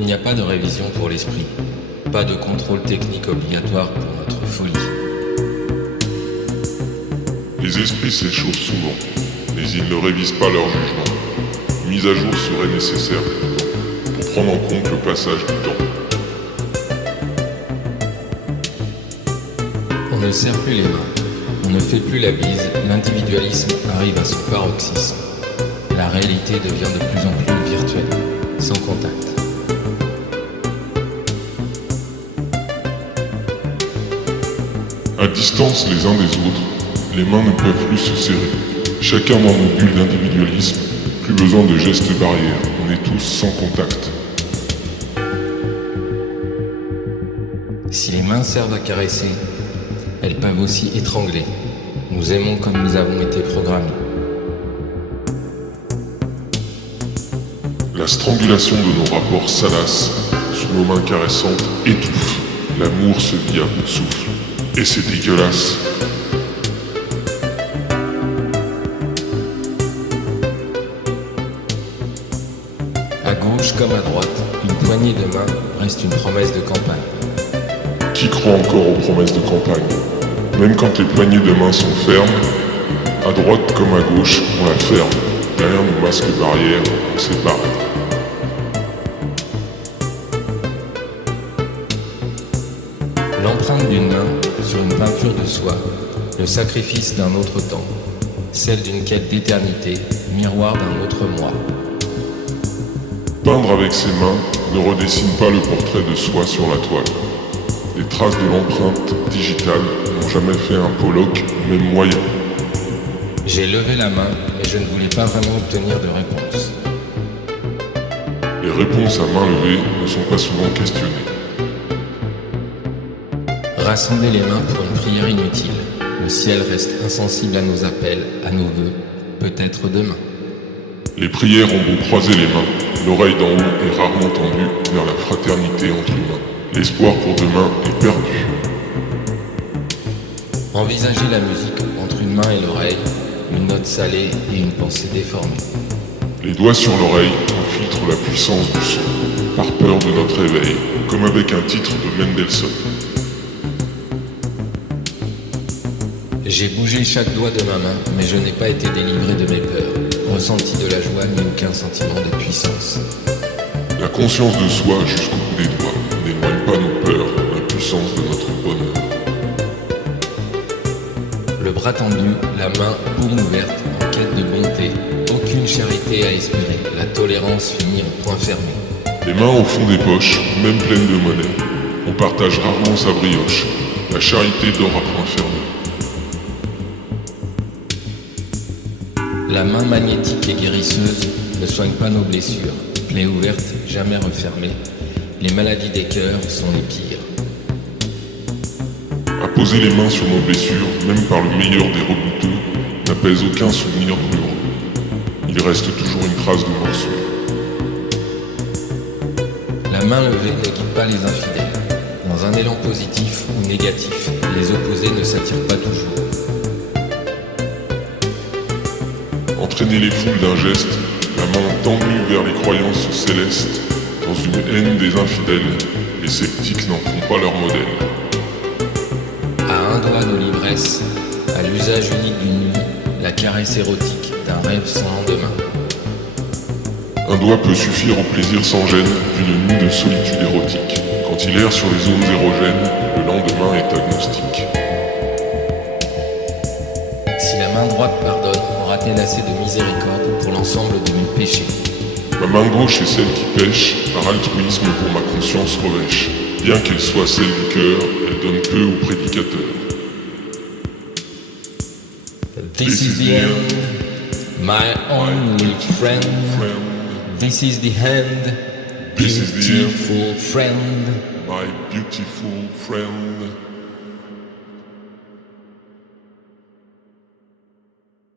Il n'y a pas de révision pour l'esprit, pas de contrôle technique obligatoire pour notre folie. Les esprits s'échauffent souvent, mais ils ne révisent pas leur jugement. Une mise à jour serait nécessaire pour prendre en compte le passage du temps. On ne serre plus les mains, on ne fait plus la bise, l'individualisme arrive à son paroxysme. La réalité devient de plus en plus virtuelle, sans contact. À distance les uns des autres, les mains ne peuvent plus se serrer. Chacun dans nos bulles d'individualisme, plus besoin de gestes barrières, on est tous sans contact. Si les mains servent à caresser, elles peuvent aussi étrangler. Nous aimons comme nous avons été programmés. La strangulation de nos rapports salaces, sous nos mains caressantes, étouffe. L'amour se vit à bout de souffle. Et c'est dégueulasse. À gauche comme à droite, une poignée de main reste une promesse de campagne. Qui croit encore aux promesses de campagne? Même quand les poignées de main sont fermes, à droite comme à gauche, on la ferme. Derrière nos masques barrières, on sépare. L'empreinte d'une main sur une peinture de soie, le sacrifice d'un autre temps, celle d'une quête d'éternité, miroir d'un autre moi. Peindre avec ses mains ne redessine pas le portrait de soi sur la toile. Les traces de l'empreinte digitale n'ont jamais fait un Pollock, même moyen. J'ai levé la main, mais je ne voulais pas vraiment obtenir de réponse. Les réponses à main levée ne sont pas souvent questionnées. Rassembler les mains pour une prière inutile. Le ciel reste insensible à nos appels, à nos vœux, peut-être demain. Les prières ont beau croiser les mains, l'oreille d'en haut est rarement tendue vers la fraternité entre humains. L'espoir pour demain est perdu. Envisager la musique entre une main et l'oreille, une note salée et une pensée déformée. Les doigts sur l'oreille infiltrent la puissance du son, par peur de notre éveil, comme avec un titre de Mendelssohn. J'ai bougé chaque doigt de ma main, mais je n'ai pas été délivré de mes peurs, ressenti de la joie ni aucun sentiment de puissance. La conscience de soi jusqu'au bout des doigts n'éloigne pas nos peurs, la puissance de notre bonheur. Le bras tendu, la main paume ouverte, en quête de bonté, aucune charité à espérer, la tolérance finit en point fermé. Les mains au fond des poches, même pleines de monnaie, on partage rarement sa brioche, la charité dort à point fermé. La main magnétique et guérisseuse ne soigne pas nos blessures, plaies ouvertes, jamais refermées. Les maladies des cœurs sont les pires. Apposer les mains sur nos blessures, même par le meilleur des rebouteux, n'apaise aucun souvenir douloureux. Il reste toujours une trace de morsure. La main levée ne guide pas les infidèles. Dans un élan positif ou négatif, les opposés ne s'attirent pas toujours. Entraîner les foules d'un geste, la main tendue vers les croyances célestes, dans une haine des infidèles, les sceptiques n'en font pas leur modèle. À un doigt nos livresses, à l'usage unique d'une nuit, la caresse érotique d'un rêve sans lendemain. Un doigt peut suffire au plaisir sans gêne d'une nuit de solitude érotique. Quand il erre sur les zones érogènes, le lendemain est agnostique. Si la main droite pardonne, aura-t-elle assez de miséricorde pour l'ensemble de mes péchés? Ma main gauche est celle qui pêche, par altruisme pour ma conscience revêche. Bien qu'elle soit celle du cœur, elle donne peu au prédicateur. This is the end, my only friend. This is the end, This is the end. beautiful friend. My beautiful friend.